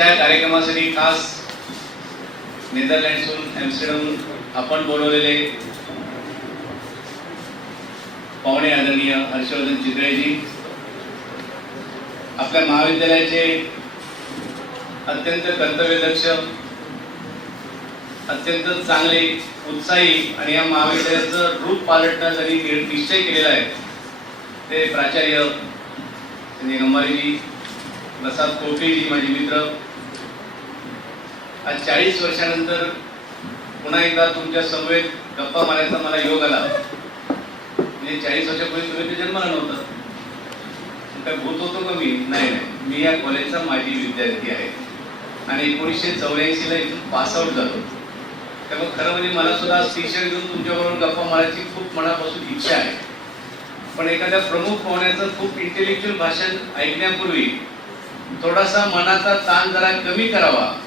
आजच्या कार्यक्रमासाठी खास नेदरलँड्सहून ॲम्स्टरडमहून आपण बोलवलेले पाहुणे आदरणीय हर्षवर्धन चित्रेजी आपल्या महाविद्यालयाचे अत्यंत कर्तव्यदक्ष अत्यंत चांगले उत्साही आणि या महाविद्यालयाचं रूप पालटण्यासाठी निश्चय केलेला आहे. ते प्राचार्य संजय गंभारीजी प्रसाद कोटेजी माझे मित्र आज चाळीस वर्षानंतर पुन्हा एकदा तुमच्या समवेत गप्पा मारायचा मला योग आला. म्हणजे चाळीस वर्षापूर्वी तुम्ही ते जन्माला नव्हतं. काय भूत होतो का मी? नाही नाही. मी या कॉलेजचा माजी विद्यार्थी आहे. आणि एकोणीसशे चौऱ्याऐंशीला इथून पासआउट झालो. त्यामुळे खरं म्हणजे मला सुद्धा शिक्षक घेऊन तुमच्याबरोबर गप्पा मारायची खूप मनापासून इच्छा आहे. पण एखाद्या प्रमुख पाहुण्याचं खूप इंटेलेक्च्युअल भाषण ऐकण्यापूर्वी थोडासा मनाचा ताण जरा कमी करावा.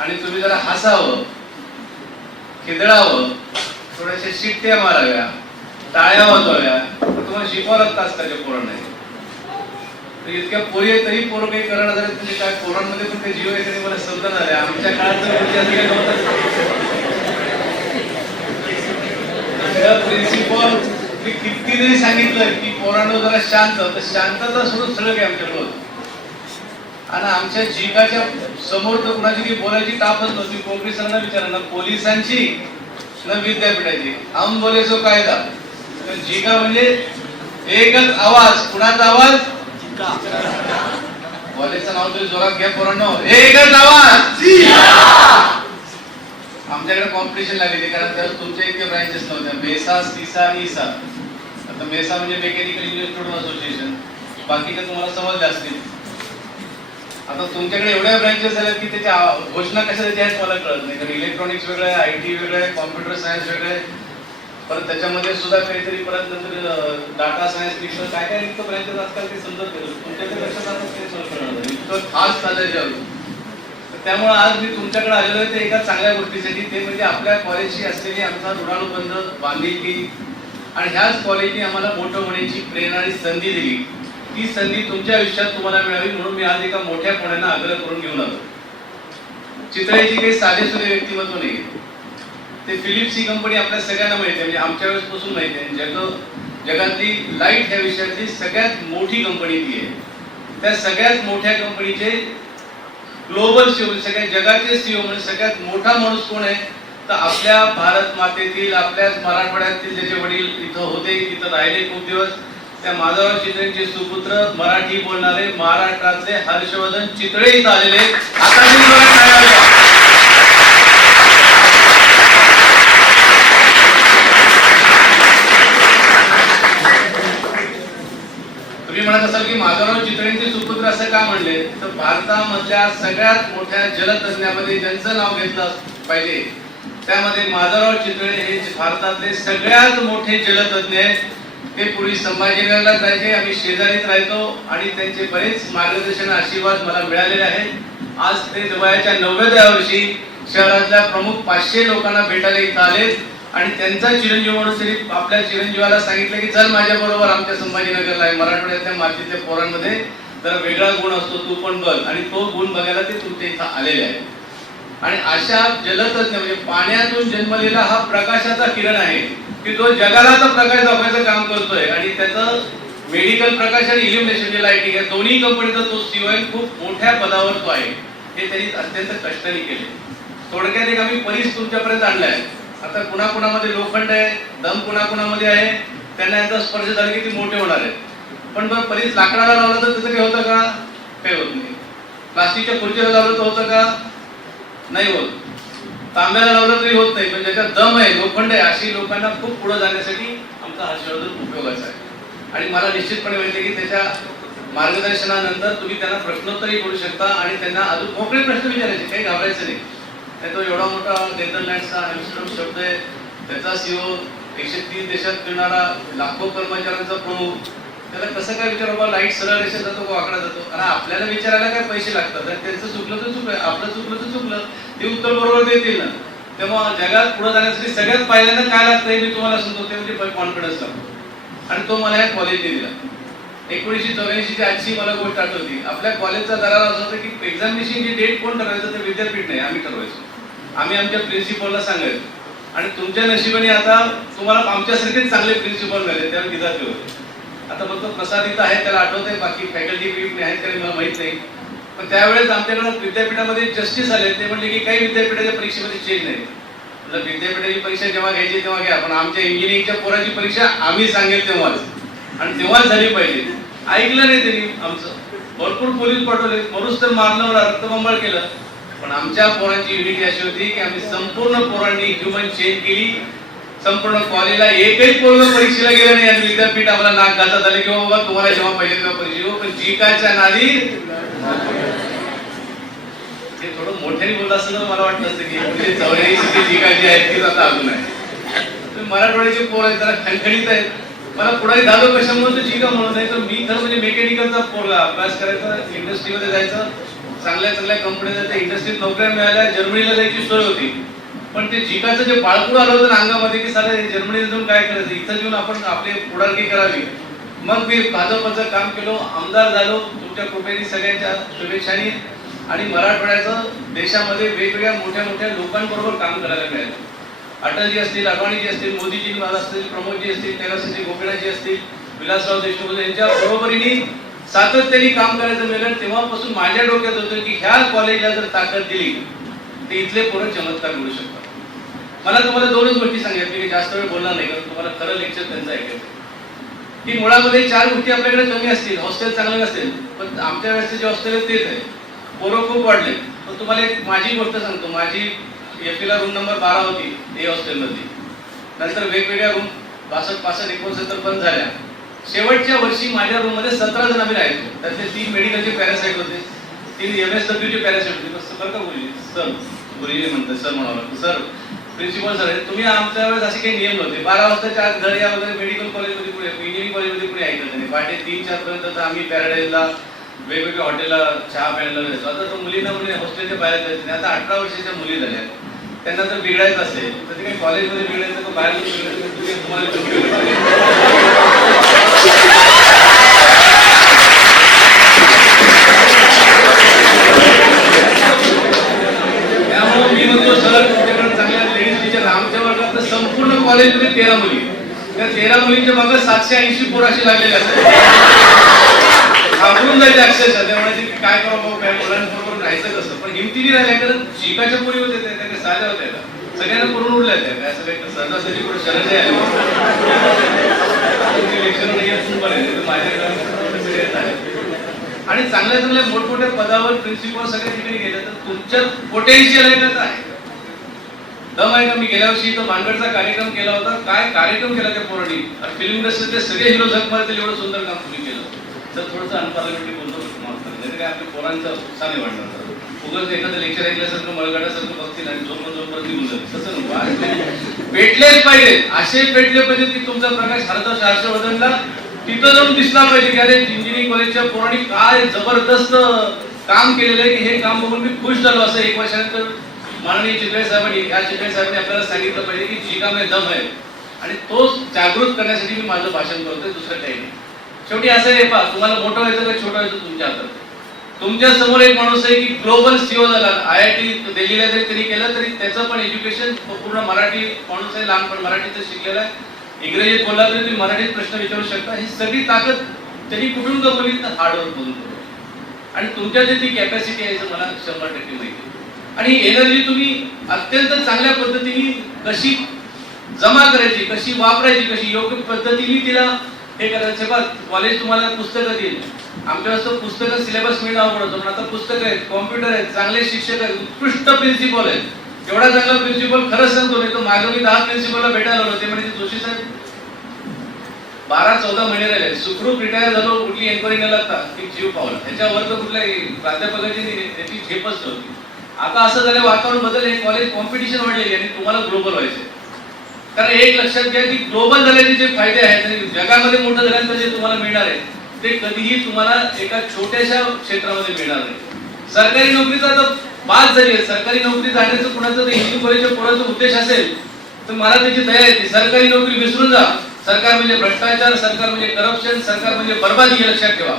आणि तुम्ही जरा हसावं खिदळावं थोड्याशा शिट्ट्या माराव्या टाळ्या वाजवाव्या तुम्हाला शिकवावं तास आजकालच्या पोरांना हे. तर इतक्या पोरी आहेत तरी पोरं काही करणार झाले म्हणजे काय? पोरांमध्ये पण ते जीव आहे मला समजणार झाले आमच्या काळात प्रिन्सिपॉल प्रिन्सिपल मी किती जरी सांगितलं की पोरांना जरा शांत तर शांतता सोडून सगळं काय आमच्याकडे होतं आणि आमच्या जिकाच्या समोर तर कुणाची बोलायची तापच नव्हती. पोलिसांना विचारा ना पोलिसांची न विद्यापीठाची. हम बोले सो कायदा. तर जिका म्हणजे एकच आवाज. कुणाचा आवाज? कॉलेजचं नाव तरी जोरात घ्या पोरांनो. एकच आवाज. आमच्याकडे कॉम्पिटिशन लागली कारण त्याला तुमच्या इतके ब्रांचेस नव्हत्या. मेसा सिसा आणि इसा आता मेसा म्हणजे मेकॅनिकल इंजिनियर स्टुडंट असोसिएशन बाकीच्या तुम्हाला समजले असतील. आता तुमच्याकडे एवढ्या ब्रँचेस आहेत की त्याच्या घोषणा कशा देते आहेत मला कळत नाही. कारण इलेक्ट्रॉनिक्स वेगळं आहे आय टी वेगळं आहे कॉम्प्युटर सायन्स वेगळं आहे. परत त्याच्यामध्ये सुद्धा काहीतरी परत नंतर डाटा सायन्स निघतं काय काय इतकं ब्रँचेस आजकाल ते समजत नाही. तुमच्याकडे लक्षात आता ते मला कळणार नाही. इतकं खास चालायचं त्यामुळे आज मी तुमच्याकडे आलेलो आहे ते एका चांगल्या गोष्टीसाठी. ते म्हणजे आपल्या कॉलेजशी असलेली आमचा ऋणानुबंध बांधिलकी. आणि ह्याच कॉलेजने आम्हाला मोठं होण्याची प्रेरणा आणि संधी दिली. ती संधी तुमच्या आयुष्यात तुम्हाला मिळावी म्हणून मी आज एका मोठ्या पुण्यानं आग्रह करून घेऊन आलो. चित्राची काही साधेसुधे व्यक्तिमत्व नाही ते फिलिप्स ही कंपनी आपल्या सगळ्यांना माहिती आहे म्हणजे आमच्या वेळेस पासून माहिती आहे. जग जगातली लाइट ह्या विषयातली सगळ्यात मोठी कंपनी ती आहे. त्या सगळ्यात मोठ्या कंपनीचे ग्लोबल सीओ सगळ्या जगाचे सीओ म्हणजे सगळ्यात मोठा माणूस कोण आहे? तर आपल्या भारत मातेतील आपल्याच मराठवाड्यातील ज्याचे वडील इथं होते तिथं राहिले खूप दिवस. त्या माधवराव चितळेंचे सुपुत्र मराठी बोलणारे महाराष्ट्रातले हर्षवर्धन चितळे इथं आलेले आता तुम्ही म्हणत असाल की माधवराव चितळेंचे सुपुत्र असं का म्हणले? तर भारतामधल्या सगळ्यात मोठ्या जलतज्ञामध्ये ज्यांचं नाव घेतलं पाहिजे त्यामध्ये माधवराव चितळे हे भारतातले सगळ्यात मोठे जलतज्ञ आहेत. ते पूर्वी संभाजीनगरला जायचे आम्ही शेजारीच राहतो आणि त्यांचे बरेच मार्गदर्शन आशीर्वाद मला मिळालेले आहेत. आज ते वयाच्या नव्वदव्या वर्षी शहरातल्या प्रमुख पाचशे लोकांना भेटायला इथं आलेत. आणि त्यांचा चिरंजीव म्हणून तरी आपल्या चिरंजीवाला सांगितलं की चल माझ्या बरोबर आमच्या संभाजीनगरला आहे मराठवाड्यातल्या मातीतल्या पोरांमध्ये. तर वेगळा गुण असतो तू पण बघ. आणि तो गुण बघायला ते तुमच्या इथं आलेले आहे आणि अशा जलतज्ञ म्हणजे पाण्यातून जन्मलेला हा प्रकाशाचा किरण आहे. की तो जगाला प्रकाश दाखवायचं काम करतोय आणि त्याचं मेडिकल प्रकाश आणि इल्युमिनेशन म्हणजे लाइटिंग आहे दोन्ही कंपनीचा तो सीओएन खूप मोठ्या पदावर तो आहे. हे त्यांनी अत्यंत कष्टाने केले. थोडक्यात एक आम्ही परीस तुमच्यापर्यंत आणलाय. आता कुणाकुणामध्ये लोखंड आहे दम कुणाकुणामध्ये आहे त्यांना यांचा स्पर्श झाला की ते मोठे होणार आहेत. पण बरं परीस लाकडाला लावलं तर त्याचं काही होतं का? काही होत नाही. प्लास्टिकच्या खुर्चीला लावलं तर होतं का? नाही होत. तांब्याला लावलं तरी होत नाही पण ज्याच्यात दम आहे लोखंड आहे अशी लोकांना खूप पुढे जाण्यासाठी आमचा हर्षवर्धन उपयोगाचा आहे. आणि मला निश्चितपणे माहिती की त्याच्या मार्गदर्शनानंतर तुम्ही त्यांना प्रश्नोत्तरही करू शकता आणि त्यांना अजून मोकळे प्रश्न विचारायचे काही घाबरायचं नाही. नाही तो एवढा मोठा नेदरलँडचा ॲम्स्टरडम शब्द आहे. त्याचा सीओ एकशे तीस देशात फिरणारा लाखो कर्मचाऱ्यांचा प्रमुख त्याला कसं काय विचार बाबा लाइट सरळ रेषेत जातो का वाकडा जातो? आणि आपल्याला विचारायला काय पैसे लागतात? आणि त्यांचं चुकलं तर चुकलं आपलं चुकलं तर चुकलं. ते उत्तर बरोबर देतील ना. तेव्हा जगात पुढे जाण्यासाठी सगळ्यात पहिल्यांदा काय लागतं हे मी तुम्हाला सांगतो ते म्हणजे कॉन्फिडन्स लागतो आणि तो मला या कॉलेजने दिला. एकोणीसशे चौऱ्याऐंशीची आजची मला गोष्ट आठवती. आपल्या कॉलेजचा दरार असं होतं की एक्झामिनेशनची डेट कोण ठरवायचं ते विद्यापीठ नाही आम्ही ठरवायचो. आम्ही आमच्या प्रिन्सिपलला सांगायचो. आणि तुमच्या नशिबाने आता तुम्हाला आमच्यासारखेच चांगले प्रिन्सिपल झाले त्याला विद्यार्थी होते. आता फक्त प्रसाद इथं आहे त्याला आठवते बाकी फॅकल्टी ग्रीप आहेत तरी मला माहीत नाही. पण त्यावेळेस आमच्याकडे विद्यापीठामध्ये जस्टिस आले ते म्हणले की काही विद्यापीठाच्या परीक्षेमध्ये चेंज नाही. म्हटलं, विद्यापीठाची परीक्षा जेव्हा घ्यायची तेव्हा घ्या पण आमच्या इंजिनिअरिंगच्या पोराची परीक्षा आम्ही सांगेल तेव्हाच. आणि तेव्हाच झाली पाहिजे. ऐकलं नाही त्यांनी आमचं. भरपूर पोलीस पाठवले. मरुस तर मारलं मला रक्तबंबाळ केलं. पण आमच्या पोरांची युनिटी अशी होती की आम्ही संपूर्ण पोरांनी ह्युमन चेंज केली. संपूर्ण कॉलेजला एकही पोरग परीक्षेला गेलं नाही. आणि विद्यापीठ आम्हाला नाक घालत आले की बाबा तुम्हाला जेव्हा पाहिजे तेव्हा परीक्षा घेऊ पण जी जिकाच्या नादी ते थोडं मोठ्याने बोलत असं मला वाटलं असतं की म्हणजे चौऱ्याऐंशी जी काय जी आहेत तीच आता अजून आहे तुम्ही मराठवाड्याचे पोर आहेत जरा खणखणीत आहेत. मला पुढे झालो कशामुळे तर का म्हणत नाही तर मी खरं म्हणजे मेकॅनिकलचा पोरला अभ्यास करायचा इंडस्ट्रीमध्ये जायचं चांगल्या चांगल्या कंपन्या जायचं इंडस्ट्रीत नोकऱ्या मिळाल्या जर्मनीला जायची सोय होती. पण ते जिकाचं जे बाळकूड आलं होतं ना अंगामध्ये की सारे जर्मनीला जाऊन काय करायचं? इथं जाऊन आपण आपली पुढारकी करावी. मग मी भाजपचं काम केलो आमदार झालो तुमच्या कृपेने सगळ्यांच्या शुभेच्छानी आणि मराठवाड्याचं देशामध्ये वेगवेगळ्या मोठ्या मोठ्या लोकांबरोबर काम करायला मिळालं. अटलजी असतील अडवाणीजी असतील मोदीजी असतील प्रमोदजी असतील कैलासजी गोपीनाथजी असतील विलासराव देशमुख यांच्या बरोबरीने सातत्याने काम करायचं मिळालं. तेव्हापासून माझ्या डोक्यात होतं की ह्या कॉलेजला जर ताकद दिली ते इथले पोरं चमत्कार मिळू शकतात. मला तुम्हाला दोनच गोष्टी सांगितल्या मी जास्त वेळ बोलणार नाही कारण तुम्हाला खरं लेक्चर त्यांचं ऐकायचं की मुळामध्ये चार गोष्टी आपल्याकडे कमी असतील हॉस्टेल चांगलं नसेल पण आमच्या वेळेस जे हॉस्टेल आहे तेच आहे पोरं खूप वाढले. पण तुम्हाला एक माझी गोष्ट सांगतो माझी एफीला रूम नंबर बारा होती ए हॉस्टेलमधली नंतर वेगवेगळ्या रूम बासष्ट पासष्ट एकोणसत्तर पण झाल्या. शेवटच्या वर्षी माझ्या रूममध्ये सतरा जण आम्ही राहायचो. त्यातले तीन मेडिकलचे पॅरासाईट होते तीन एम एस डब्ल्यूचे पॅरासाईट होते. बस बरं का गुरुजी सर. गुरुजी म्हणतात सर म्हणावं सर प्रिन्सिपल सर तुम्ही आमच्या वेळेस असे काही नियम होते बारा वाजताच्या आत घर या वगैरे मेडिकल कॉलेजमध्ये पुढे इंजिनिअरिंग कॉलेजमध्ये पुढे ऐकत नाही. पहाटे तीन चार पर्यंत आम्ही पॅराडाईजला वेगवेगळ्या हॉटेलला चहा प्यायला जायचो. आता तर मुलींना म्हणजे हॉस्टेलच्या बाहेर जायचं नाही. आता अठरा वर्षाच्या मुली झाल्या. त्यांना जर बिघडायचं असेल. तर ते काही कॉलेजमध्ये बिघडायचं तर बाहेर बिघडायचं? तुम्हाला चुकलं पाहिजे. त्यामुळे मी म्हणतो सर तुमच्याकडे चांगल्या लेडीज टीचर आमच्या वर्गात तर संपूर्ण कॉलेजमध्ये तेरा मुली. त्या तेरा मुलींच्या मागे सातशे ऐंशी पोर असे लागलेले असतात. घाबरून जायचे अक्षरशः. ते म्हणायचे की काय करावं काय मुलांबरोबर राहायचं कसं पण हिमतीने राहिल्या कारण शिकाच्या पोरी होते त्या त्या काही साध्या होत्या सगळ्यांना करून उडल्या त्या. काय सगळ्या काही सहजासहजी कुठे शरद आहे लेक्चर नाही असून बरं माझ्याकडे आणि चांगल्या चांगल्या मोठमोठ्या पदावर प्रिन्सिपल सगळ्या ठिकाणी गेलं तर तुमच्या पोटेन्शियल आहे का आहे. दम आहे का? मी गेल्या वर्षी इथं भानगडचा कार्यक्रम केला होता. काय कार्यक्रम केला त्या पोरांनी? फिल्म इंडस्ट्रीतले सगळे हिरो झक मारतील एवढं सुंदर काम तुम्ही केलं. तर थोडंसं अनपार्लमेंटरी बोलतो माफ नाही काय आपल्या पोरांचा उत्साह वाढणार उगाच एखादं लेक्चर ऐकल्यासारखं मळगाड्यासारखं बघतील आणि झोप झोप निघून जाईल तसं नको. आज पेटलेच पाहिजे. असे पेटले पाहिजे की तुमचा प्रकाश हरता हर्षवर्धनला तिथं जाऊन दिसला पाहिजे की अरे इंजिनिअरिंग कॉलेजच्या पोरांनी काय जबरदस्त काम केलेलं आहे की हे काम बघून मी खुश झालो असं एक वर्षानंतर माननीय चितळे साहेबांनी या चितळे साहेबांनी आपल्याला सांगितलं पाहिजे की जी में दम आहे आणि तो जागृत करण्यासाठी मी माझं भाषण करतोय दुसरं काही नाही. शेवटी असं आहे पहा तुम्हाला मोठं व्हायचं का छोटं व्हायचं तुमच्या हातात. तुमच्यासमोर एक माणूस आहे की ग्लोबल सीओ झाला आय आय टी दिल्लीला जरी त्यांनी केलं तरी त्याचं पण एज्युकेशन पूर्ण मराठी माणूस आहे लहानपण मराठीचं शिकलेला आहे. इंग्रजीत बोलला तरी तुम्ही मराठीत प्रश्न विचारू शकता. ही सगळी ताकद त्यांनी कुठून कमवली तर हार्डवर्क बोलून आणि तुमच्या जे ती कॅपॅसिटी आहे मला शंभर टक्के माहिती आणि एनर्जी तुम्ही अत्यंत चांगल्या पद्धतीने कशी जमा करायची कशी वापरायची कशी योग्य पद्धतीने तिला हे करायचं. बघ कॉलेज तुम्हाला पुस्तकं देईल. आमच्या वाजता पुस्तकं सिलेबस मिळावं अवघड पण आता पुस्तकं आहेत कॉम्प्युटर आहेत चांगले शिक्षक आहेत उत्कृष्ट प्रिन्सिपल आहेत. एवढा चांगला प्रिन्सिपल खरंच सांगतो नाही तर मागे मी दहा प्रिन्सिपलला भेटायला आलो ते म्हणजे जोशी साहेब बारा चौदा महिने राहिले सुखरूप रिटायर झालो कुठली एन्क्वायरी न लागता की जीव पावला. त्याच्यावर तर कुठल्या प्राध्यापकाची त्याची झेपच नव्हती. आता असं झालं वातावरण बदलले कॉलेज कॉम्पिटिशन वाढलेली आणि तुम्हाला ग्लोबल व्हायचं कारण एक लक्षात घ्या की ग्लोबल झाल्याचे जे फायदे आहेत आणि जगामध्ये मोठं झाल्यानंतर जे तुम्हाला मिळणार आहे ते कधीही तुम्हाला एका छोट्याशा क्षेत्रामध्ये मिळणार नाही. सरकारी नोकरीचा आता बाद झाली आहे. सरकारी नोकरी जाण्याचं कुणाचं हिंदू कॉलेजच्या कोणाचा उद्देश असेल तर मला त्याची दया येते सरकारी नोकरी विसरून जा. सरकार म्हणजे भ्रष्टाचार सरकार म्हणजे करप्शन सरकार म्हणजे बर्बादी हे लक्षात ठेवा.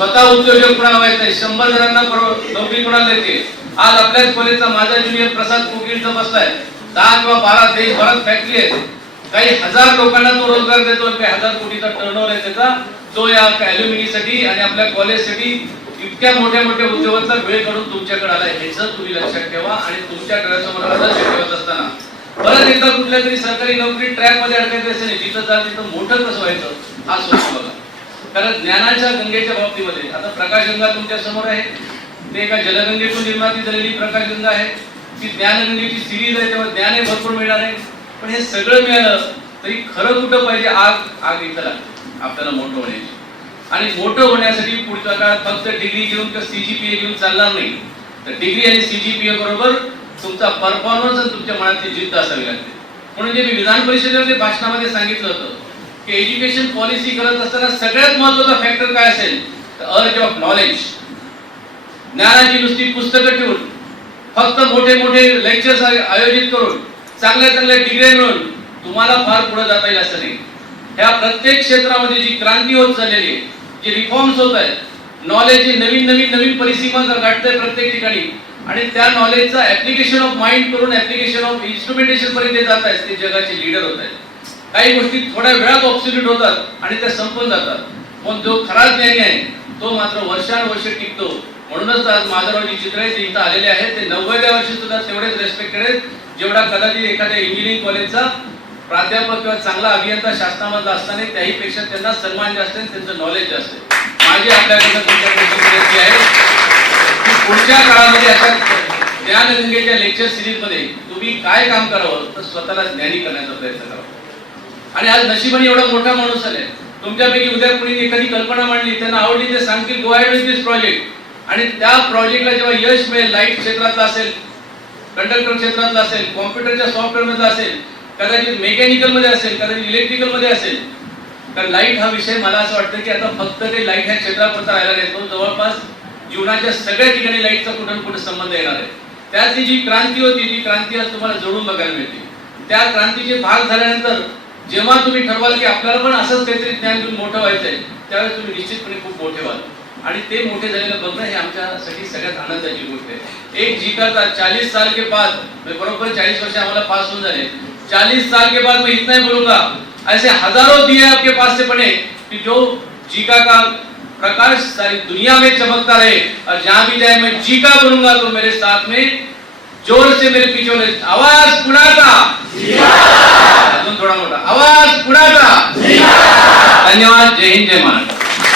स्वतः उद्योजक कुणाला माहीत नाही शंभर जणांना नोकरी कुणाला येते आज आपल्याच कॉलेजचा माझा ज्युनियर प्रसाद कोकिलचा बसलाय दहा किंवा बारा देशभरात फॅक्टरी आहेत. काही हजार लोकांना तो रोजगार देतो आणि काही हजार कोटीचा टर्नओव्हर आहे त्याचा. तो या अॅल्युमिनीसाठी आणि आपल्या कॉलेजसाठी इतक्या मोठ्या मोठ्या उद्योगाचा वेळ काढून तुमच्याकडे आलाय. ह्याचं तुम्ही लक्षात ठेवा आणि तुमच्या डोळ्यासमोर आदर्श ठेवत असताना. परत एकदा कुठल्या तरी सरकारी नोकरी ट्रॅकमध्ये अडकायचं असेल जिथं जा तिथं मोठं कसं व्हायचं? हा सोच बघा. कारण ज्ञानाच्या गंगेच्या बाबतीमध्ये आता प्रकाशगंगा तुमच्यासमोर आहे ते एका जलगंगेतून निर्माती झालेली प्रकाशगंगा आहे. ती ज्ञानगंगेची सिरीज आहे तेव्हा ज्ञान हे भरपूर मिळणार आहे. पण हे सगळं मिळालं तरी खरं कुठं पाहिजे आग? आग इथं लागते आपल्याला मोठं होण्याची. आणि मोठं होण्यासाठी पुढच्या काळात फक्त डिग्री घेऊन किंवा सीजीपीए घेऊन चालणार नाही. तर डिग्री आणि सीजीपीए बरोबर तुमचा परफॉर्मन्स आणि तुमच्या मनातली जिद्द असावी लागते. म्हणून जे मी विधान परिषदेमध्ये भाषणामध्ये सांगितलं होतं की एज्युकेशन पॉलिसी करत असताना सगळ्यात महत्त्वाचा फॅक्टर काय असेल? तर अर्ज ऑफ नॉलेज ज्ञानाची नुसती पुस्तकं ठेवून फक्त मोठे मोठे लेक्चर्स आयोजित करून चांगल्या चांगल्या डिग्री मिळून तुम्हाला फार पुढे जाता येईल असं नाही. ह्या प्रत्येक क्षेत्रामध्ये जी क्रांती होत चाललेली आहे जे रिफॉर्म्स होत आहेत नॉलेज नवीन नवीन नवीन परिसीमा गाठतंय प्रत्येक ठिकाणी आणि त्या नॉलेजचा ऍप्लिकेशन ऑफ माइंड करून ऍप्लिकेशन ऑफ इन्स्ट्रुमेंटेशन पर्यंत ते जात आहेत ते जगाचे लीडर होत आहेत. काही गोष्टी थोड्या वेळात ऑब्सोल्यूट होतात आणि त्या संपून जातात. मग जो खरा ज्ञानी आहे तो मात्र वर्षानुवर्ष टिकतो. म्हणूनच आज माधवरावजी चित्रे जे इथं आलेले आहेत ते नव्वदव्या वर्षी सुद्धा तेवढेच रेस्पेक्टेड आहेत जेवढा कदाचित एखाद्या इंजिनिअरिंग कॉलेजचा प्राध्यापक किंवा चांगला अभियंता शासनामधला असताना त्याही पेक्षा त्यांना सन्मान जास्त आहे त्यांचं नॉलेज जास्त आहे. माझी आपल्याकडनं तुमच्याकडे विनंती आहे की पुढच्या काळामध्ये अशा ज्ञानगंगेच्या लेक्चर सिरीजमध्ये तुम्ही काय काम करावं तर स्वतःला ज्ञानी करण्याचा प्रयत्न करावा. आणि आज नशिबाने एवढा मोठा माणूस आलाय. तुमच्यापैकी उद्या कुणी एखादी कल्पना मांडली त्यांना आवडली ते सांगतील गो अहेड दिस प्रोजेक्ट आणि त्या प्रोजेक्टला जेव्हा यश मिळेल लाइट क्षेत्रातला असेल कंडक्टर क्षेत्रातला असेल कॉम्प्युटरच्या सॉफ्टवेअरमध्ये असेल कदाचित मेकॅनिकलमध्ये असेल कदाचित इलेक्ट्रिकलमध्ये असेल तर लाइट हा विषय मला असं वाटतं की आता फक्त ते लाइट ह्या क्षेत्रापुरता राहिला नाही. तो जवळपास जीवनाच्या सगळ्या ठिकाणी लाईटचा कुठे कुठे संबंध येणार आहे. त्यातली जी क्रांती होती ती क्रांती आज तुम्हाला जोडून बघायला मिळते. त्या क्रांतीचे भाग झाल्यानंतर जेव्हा तुम्ही ठरवाल की आपल्याला पण असंच काहीतरी ज्ञान घेऊन मोठं व्हायचंय त्यावेळेस तुम्ही निश्चितपणे खूप मोठे व्हाल. आणि ते मोठे झालेलं बघणं हे आमच्यासाठी सगळ्यात आनंदाची गोष्ट आहे. एक जी करता चाळीस साल के बाद म्हणजे बरोबर चाळीस वर्ष आम्हाला पास होऊन झाले. चालीस साल के बाद मैं इतना ही बोलूंगा. ऐसे हजारों दिए आपके पास से बने कि जो जीका का प्रकाश सारी दुनिया में चमकता रहे. और जहां भी जाए मैं जीका बनूंगा तो मेरे साथ में जोर से मेरे पीछे आवाज पुण्याचा अजून थोडा मोठा आवाज पुण्याचा धन्यवाद जय हिंद जय महाराष्ट्र।